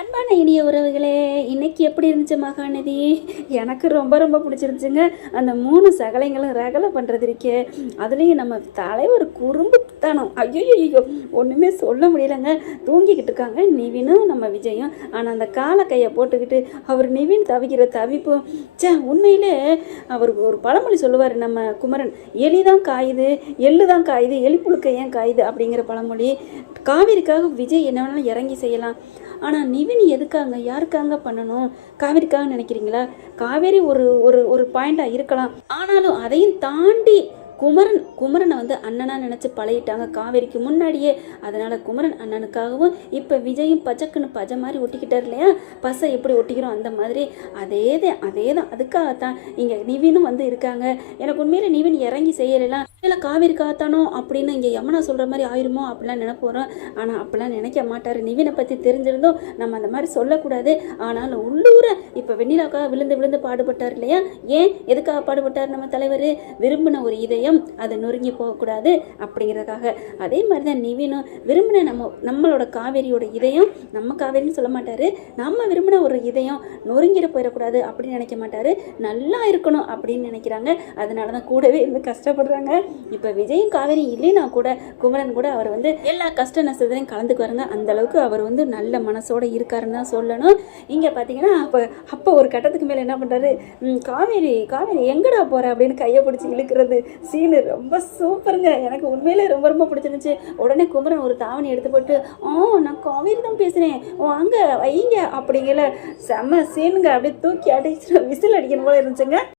அன்பான இனிய உறவுகளே, இன்னைக்கு எப்படி இருந்துச்சு மகாநதி? எனக்கு ரொம்ப ரொம்ப பிடிச்சிருந்துச்சுங்க. அந்த 3 சகலைங்களும் ரகலை பண்ணுறது இருக்கே, அதுலேயும் நம்ம தலைவர் குறும்புத்தனம், ஐயோ ஒன்றுமே சொல்ல முடியலைங்க. தூங்கிக்கிட்டு இருக்காங்க நிவினும் நம்ம விஜயும். ஆனால் அந்த காலை கையை போட்டுக்கிட்டு அவர் நிவின் தவிக்கிற தவிப்பும், உண்மையிலே அவருக்கு ஒரு பழமொழி சொல்லுவார் நம்ம குமரன், எலி தான் காயுது, எள்ளு தான் காயுது, எலி புழுக்க ஏன் காயுது அப்படிங்கிற பழமொழி. காவிரிக்காக விஜய் என்ன வேணாலும் இறங்கி செய்யலாம். ஆனால் நிவின் எதுக்காங்க, யாருக்காங்க பண்ணணும்? காவேரிக்காக நினைக்கிறீங்களா? காவேரி ஒரு ஒரு ஒரு பாயிண்டாக இருக்கலாம். ஆனாலும் அதையும் தாண்டி குமரனை வந்து அண்ணனாக நினச்சி பழகிட்டாங்க காவேரிக்கு முன்னாடியே. அதனால் குமரன் அண்ணனுக்காகவும் இப்போ விஜயும் பச்சைக்குன்னு பஜை மாதிரி ஒட்டிக்கிட்டார் இல்லையா, பசை எப்படி ஒட்டிக்கிறோம் அந்த மாதிரி. அதே தான் அதுக்காகத்தான் இங்கே நிவினும் வந்து இருக்காங்க. எனக்கு உண்மையில் நிவின் இறங்கி செய்யலாம் இல்லை காவேரிக்காகத்தானோ அப்படின்னு இங்கே யமுனா சொல்கிற மாதிரி ஆயிருமோ அப்படிலாம் நினைப்போகிறோம். ஆனால் அப்படிலாம் நினைக்க மாட்டார். நிவினை பற்றி தெரிஞ்சிருந்தோம் நம்ம அந்த மாதிரி சொல்லக்கூடாது. ஆனாலும் உள்ளூர இப்போ வெண்ணிலாக்காக விழுந்து விழுந்து பாடுபட்டார் இல்லையா. ஏன் எதுக்காக பாடுபட்டார் நம்ம தலைவர்? விரும்பின ஒரு இதயம் அதை நொறுங்கி போகக்கூடாது அப்படிங்கிறதுக்காக. அதே மாதிரி தான் நிவினும் விரும்பின நம்மளோட காவேரியோட இதயம், நம்ம காவேரின்னு சொல்ல மாட்டார், நம்ம விரும்பின ஒரு இதயம் நொறுங்கிட போயிடக்கூடாது அப்படின்னு நினைக்க மாட்டார், நல்லா இருக்கணும் அப்படின்னு நினைக்கிறாங்க. அதனால தான் கூடவே இருந்து கஷ்டப்படுறாங்க. இப்போ விஜயும் காவேரி இல்லைன்னா கூட குமரன் கூட அவர் வந்து எல்லா கஷ்ட நஷ்டத்தையும் கலந்துக்குவாருங்க. அந்த அளவுக்கு அவர் வந்து நல்ல மனசோட இருக்காருன்னு தான் சொல்லணும். இங்கே பார்த்தீங்கன்னா அப்போ ஒரு கட்டத்துக்கு மேலே என்ன பண்ணுறாரு, காவேரி எங்கடா போகிற அப்படின்னு கையை பிடிச்சி இழுக்கிறது சீனு ரொம்ப சூப்பருங்க. எனக்கு உண்மையிலே ரொம்ப ரொம்ப பிடிச்சிருந்துச்சு. உடனே குமரன் ஒரு தாவணி எடுத்து போட்டு, நான் காவேரி தான் பேசுகிறேன், அங்கே வைங்க அப்படிங்கிற செம்ம சீனுங்க. அப்படியே தூக்கி அடிச்சு விசில் அடிக்கணும் போல இருந்துச்சுங்க.